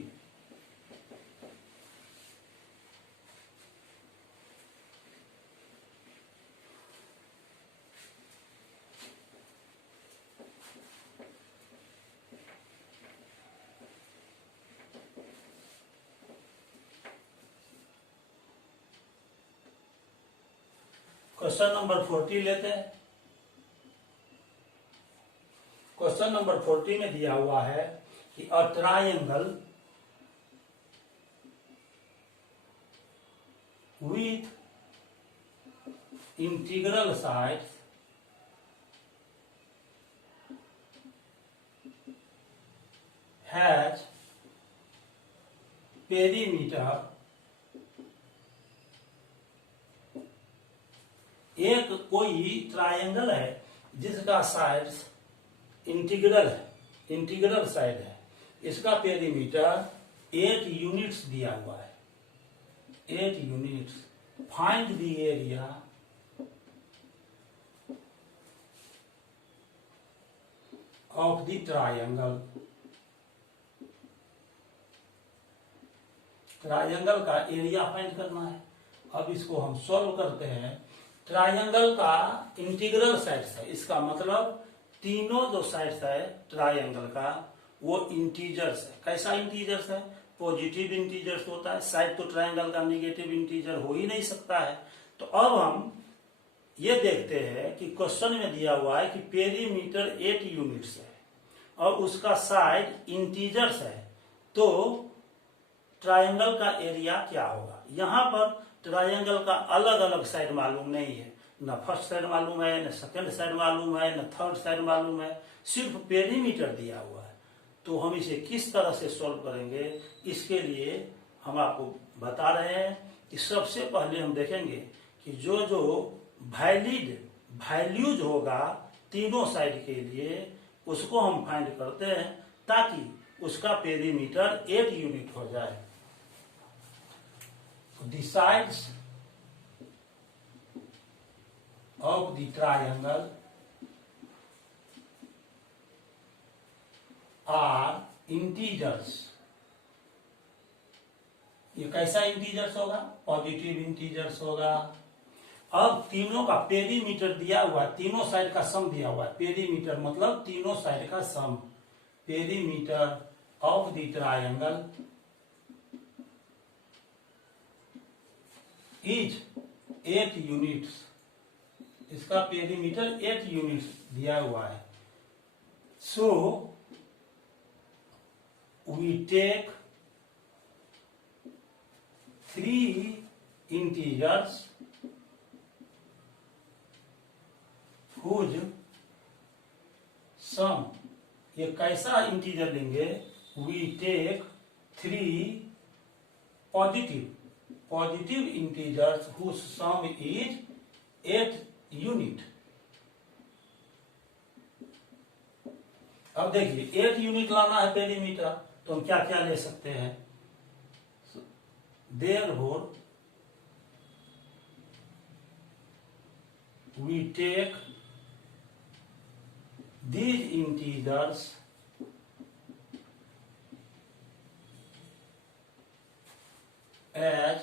क्वेश्चन नंबर 40 लेते हैं। क्वेश्चन नंबर 40 में दिया हुआ है कि a triangle with integral sides has perimeter, एक कोई ट्रायंगल है जिसका साइड्स इंटीग्रल है, इंटीग्रल साइड है, इसका पेरीमीटर 8 यूनिट्स दिया हुआ है, 8 units. Find the area of the triangle. Triangle का एरिया फाइंड करना है। अब इसको हम सॉल्व करते हैं। ट्रायंगल का इंटीग्रल साइड्स है, इसका मतलब तीनों जो साइड्स है ट्रायंगल का वो इंटीजर्स है। कैसा इंटीजर्स है? पॉजिटिव इंटीजर्स होता है। साइड तो ट्रायंगल का निगेटिव इंटीजर हो ही नहीं सकता है। तो अब हम ये देखते हैं कि क्वेश्चन में दिया हुआ है कि पेरीमीटर 8 यूनिट्स है और उसका साइड इंटीजर्स है, तो ट्रायंगल का एरिया क्या होगा? यहां पर ट्रायंगल का अलग अलग साइड मालूम नहीं है, न फर्स्ट साइड मालूम है, न सेकंड साइड मालूम है, न थर्ड साइड मालूम है, सिर्फ पेरीमीटर दिया हुआ है। तो हम इसे किस तरह से सॉल्व करेंगे, इसके लिए हम आपको बता रहे हैं कि सबसे पहले हम देखेंगे कि जो जो वैलिड वैल्यूज होगा तीनों साइड के लिए उसको हम फाइंड करते हैं ताकि उसका पेरीमीटर 8 यूनिट हो जाए। The sides of the triangle are integers। ये कैसा इंटीजर्स होगा? पॉजिटिव इंटीजर्स होगा। अब तीनों का पेरीमीटर दिया हुआ है, तीनों साइड का सम दिया हुआ है। पेरीमीटर मतलब तीनों साइड का sum. Perimeter of the triangle is 8 units. इसका पेरीमीटर 8 यूनिट्स दिया हुआ है। So we take 3 integers whose sum. ये कैसा इंटीजर लेंगे? We take 3 positive integers whose sum is 8 unit. अब देखिए 8 यूनिट लाना है पेरीमीटर, तो हम क्या क्या ले सकते हैं? Therefore we take these integers as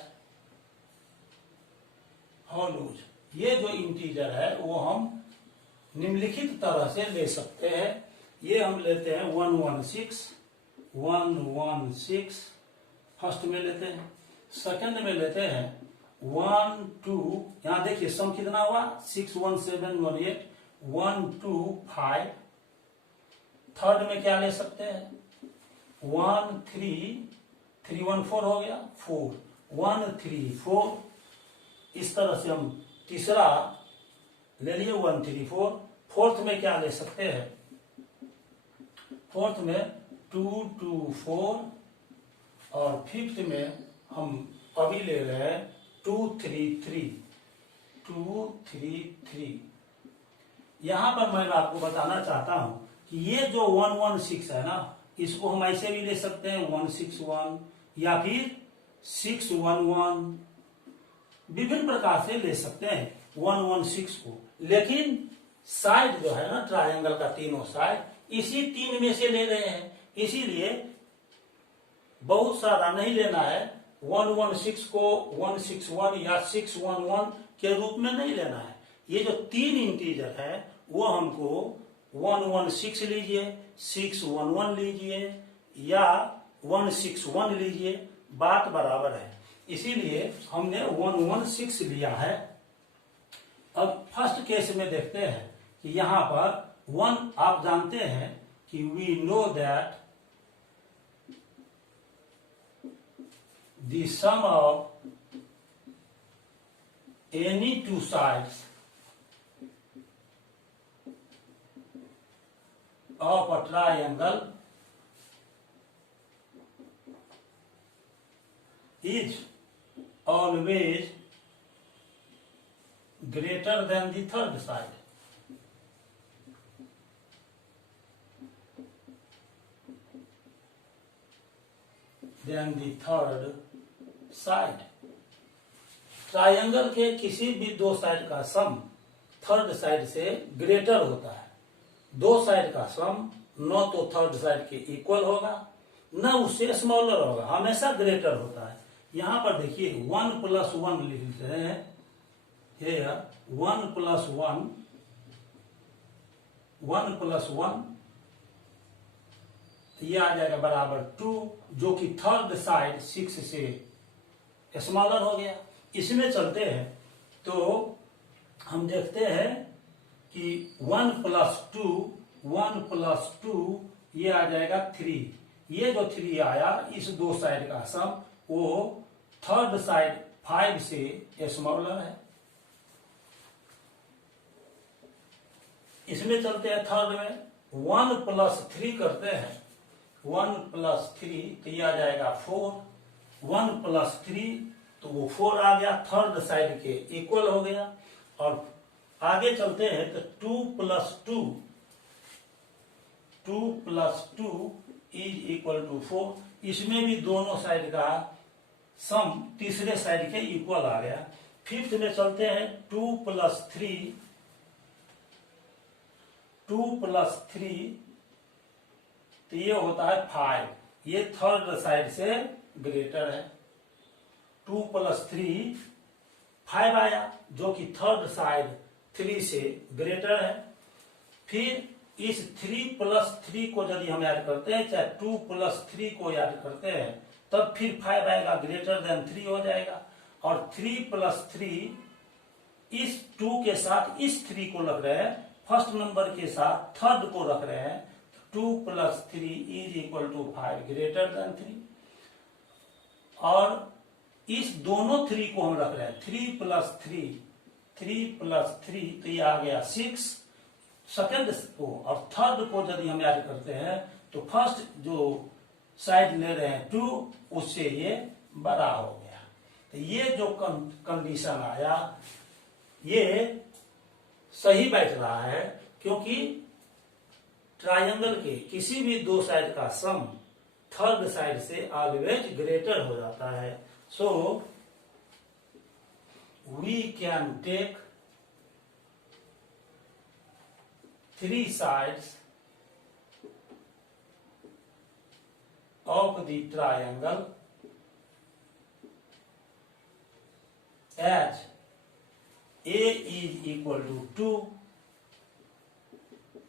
follows। ये जो इंटीजर है वो हम निम्नलिखित तरह से ले सकते हैं। ये हम लेते हैं 116 फर्स्ट में लेते हैं। सेकंड में लेते हैं 1 2, यहां देखिए सम कितना हुआ? 6 1 7 1 8 1 2 5। थर्ड में क्या ले सकते हैं? 1 3 3 1 4 हो गया, 4 1 3 4। इस तरह से हम तीसरा ले लिए 1 3 4। फोर्थ में क्या ले सकते हैं? फोर्थ में 2 2 4 और फिफ्थ में हम अभी ले रहे हैं 2 3 3 2 3 3। यहां पर मैं आपको बताना चाहता हूं कि ये जो 116 है ना, इसको हम ऐसे भी ले सकते हैं 161 या फिर 611, विभिन्न प्रकार से ले सकते हैं 116 को। लेकिन साइड जो है ना ट्रायंगल का, तीनों साइड इसी तीन में से ले रहे हैं, इसीलिए बहुत सारा नहीं लेना है। 116 को 161 या 611 के रूप में नहीं लेना है। ये जो तीन इंटीजर है वो हमको 116 लीजिए, 611 लीजिए या 161 लीजिए, बात बराबर है। इसीलिए हमने 116 लिया है। अब फर्स्ट केस में देखते हैं कि यहां पर 1, आप जानते हैं कि we know that the sum of any two sides of a triangle is always greater than the third side. Than the third side. Triangle के किसी भी दो साइड का सम थर्ड साइड से ग्रेटर होता है। दो साइड का सम न तो थर्ड साइड के इक्वल होगा न उससे स्मॉलर होगा, हमेशा ग्रेटर होता है। यहां पर देखिए 1 + 1 लिखते हैं, 1 + 1, 1 + 1 ये आ जाएगा बराबर 2, जो कि थर्ड साइड 6 से स्मॉलर हो गया। इसमें चलते हैं तो हम देखते हैं कि 1 + 2, 1 + 2 ये आ जाएगा 3। ये जो 3 आया इस दो साइड का सम वो थर्ड साइड 5 से स्मॉलर है। इसमें चलते हैं थर्ड में 1 + 3 करते हैं, 1 + 3 तो ये आ जाएगा 4, 1 + 3 तो वो 4 आ गया, थर्ड साइड के इक्वल हो गया। और आगे चलते हैं तो 2 + 2, 2 + 2 = 4। इसमें भी दोनों साइड का सम तीसरे साइड के इक्वल आ गया। फिफ्थ में चलते हैं 2 + 3, 2 + 3 तो ये होता है 5, ये थर्ड साइड से ग्रेटर है। 2 + 3 5 आया, जो कि थर्ड साइड 3 से ग्रेटर है। फिर इस 3 + 3 को यदि हम ऐड करते हैं, चाहे 2 + 3 को ऐड करते हैं, तब फिर 5 आएगा, ग्रेटर देन 3 हो जाएगा। और 3 + 3 इस 2 के साथ इस 3 को रख रहे हैं, फर्स्ट नंबर के साथ थर्ड को रख रहे हैं, 2 + 3 = 5, ग्रेटर देन 3। और इस दोनों 3 को हम रख रहे हैं, 3 + 3, 3 + 3 तो ये आ गया 6 सेकेंड को, और थर्ड को यदि हम ऐड करते हैं तो फर्स्ट जो साइड ले रहे हैं 2 उससे ये बड़ा हो गया। तो ये जो कंडीशन आया ये सही बैठ रहा है, क्योंकि ट्रायंगल के किसी भी दो साइड का सम थर्ड साइड से ऑलवेज ग्रेटर हो जाता है। So we can take 3 sides of the triangle as A = 2।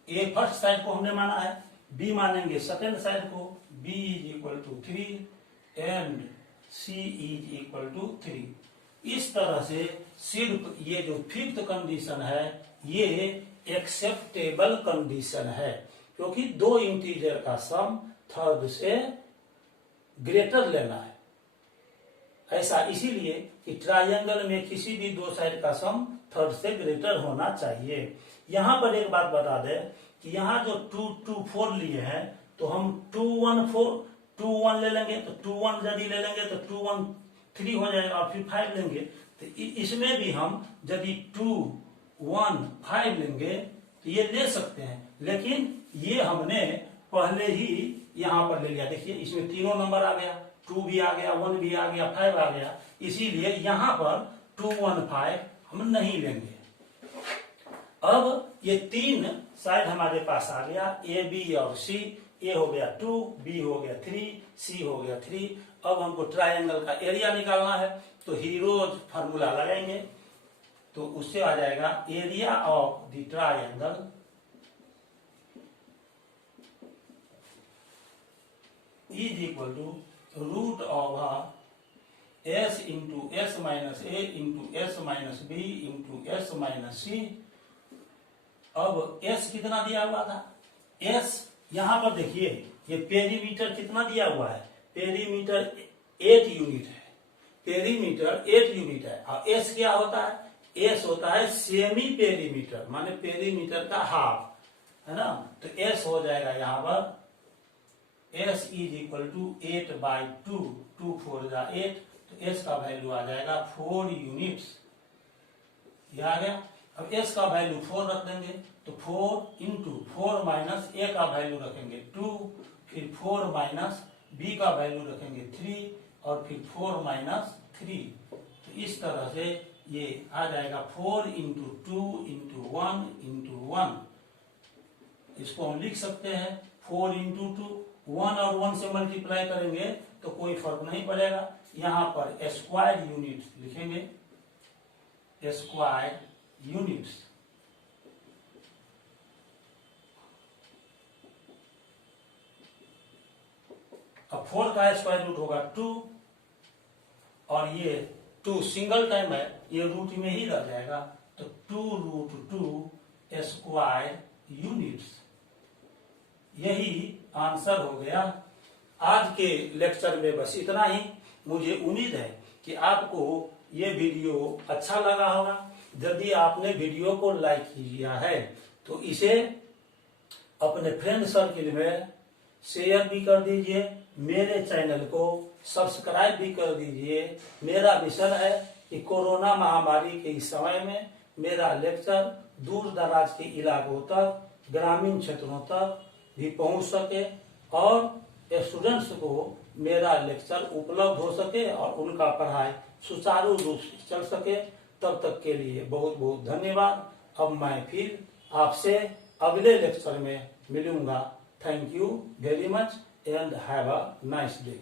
A first side को हमने माना है, बी मानेंगे सेकेंड साइड को, B = 3 एंड C = 3। इस तरह से सिर्फ ये जो फिफ्थ कंडीशन है ये एक्सेप्टेबल कंडीशन है, क्योंकि दो इंटीजर का सम थर्ड से ग्रेटर लेना है। ऐसा इसीलिए कि ट्रायंगल में किसी भी दो साइड का सम थर्ड से ग्रेटर होना चाहिए। यहां पर एक बात बता दें कि यहां जो 2 2 4 लिए हैं तो हम 2 1 4 2 1 ले लेंगे, तो 2 1 यदि ले लेंगे तो 2 1 3 हो जाएगा, और फिर 5 लेंगे तो इसमें भी हम यदि 2 1 5 लेंगे तो ये ले सकते हैं। लेकिन ये हमने पहले ही यहां पर ले लिया, देखिए इसमें तीनों नंबर आ गया, 2 भी आ गया, 1 भी आ गया, 5 आ गया, इसीलिए यहां पर 2 1 5 हम नहीं लेंगे। अब ये तीन साइड हमारे पास आ गया, ए बी और सी। ए हो गया 2, बी हो गया 3, सी हो गया 3। अब हमको ट्रायंगल का एरिया निकालना है, तो हीरोज फार्मूला लगाएंगे, तो उससे आ जाएगा area of the triangle is equal to root of S into S minus A into S minus B into S minus C. अब एस कितना दिया हुआ था, एस यहां पर देखिए, ये पेरीमीटर कितना दिया हुआ है, पेरीमीटर 8 यूनिट है, पेरीमीटर 8 यूनिट है। और एस क्या होता है, एस होता है सेमी पेरीमीटर, माने पेरीमीटर का हाफ, है ना। तो एस हो जाएगा यहां पर एस इज इक्वल टू 8/2, 2 4 जा 8, तो एस का वैल्यू आ जाएगा 4 यूनिट्स, ये आ गया। अब एस का वैल्यू 4 रख देंगे, तो 4 इंटू 4 माइनस ए का वैल्यू रखेंगे 2, फिर 4 माइनस बी का वैल्यू रखेंगे 3, और फिर 4 माइनस 3। तो इस तरह से ये आ जाएगा 4 इंटू 2 इंटू 1 इंटू 1। इसको हम लिख सकते हैं 4 इंटू 2, 1 और 1 से मल्टीप्लाई करेंगे तो कोई फर्क नहीं पड़ेगा। यहां पर स्क्वायर यूनिट लिखेंगे, स्क्वायर यूनिट्स। अब 4 का स्क्वायर रूट होगा 2, और ये 2 सिंगल टाइम है, ये रूट में ही रह जाएगा, तो 2√2 स्क्वायर यूनिट्स। यही आंसर हो गया। आज के लेक्चर में बस इतना ही। मुझे उम्मीद है कि आपको ये वीडियो अच्छा लगा होगा। यदि आपने वीडियो को लाइक किया है तो इसे अपने फ्रेंड सर्किल में शेयर भी कर दीजिए, मेरे चैनल को सब्सक्राइब भी कर दीजिए। मेरा मिशन है कि कोरोना महामारी के इस समय में मेरा लेक्चर दूर दराज के इलाकों तक, ग्रामीण क्षेत्रों तक भी पहुंच सके, और स्टूडेंट्स को मेरा लेक्चर उपलब्ध हो सके और उनका पढ़ाई सुचारू रूप से चल सके। तब तक के लिए बहुत बहुत धन्यवाद। अब मैं फिर आपसे अगले लेक्चर में मिलूंगा। Thank you very much and have a nice day.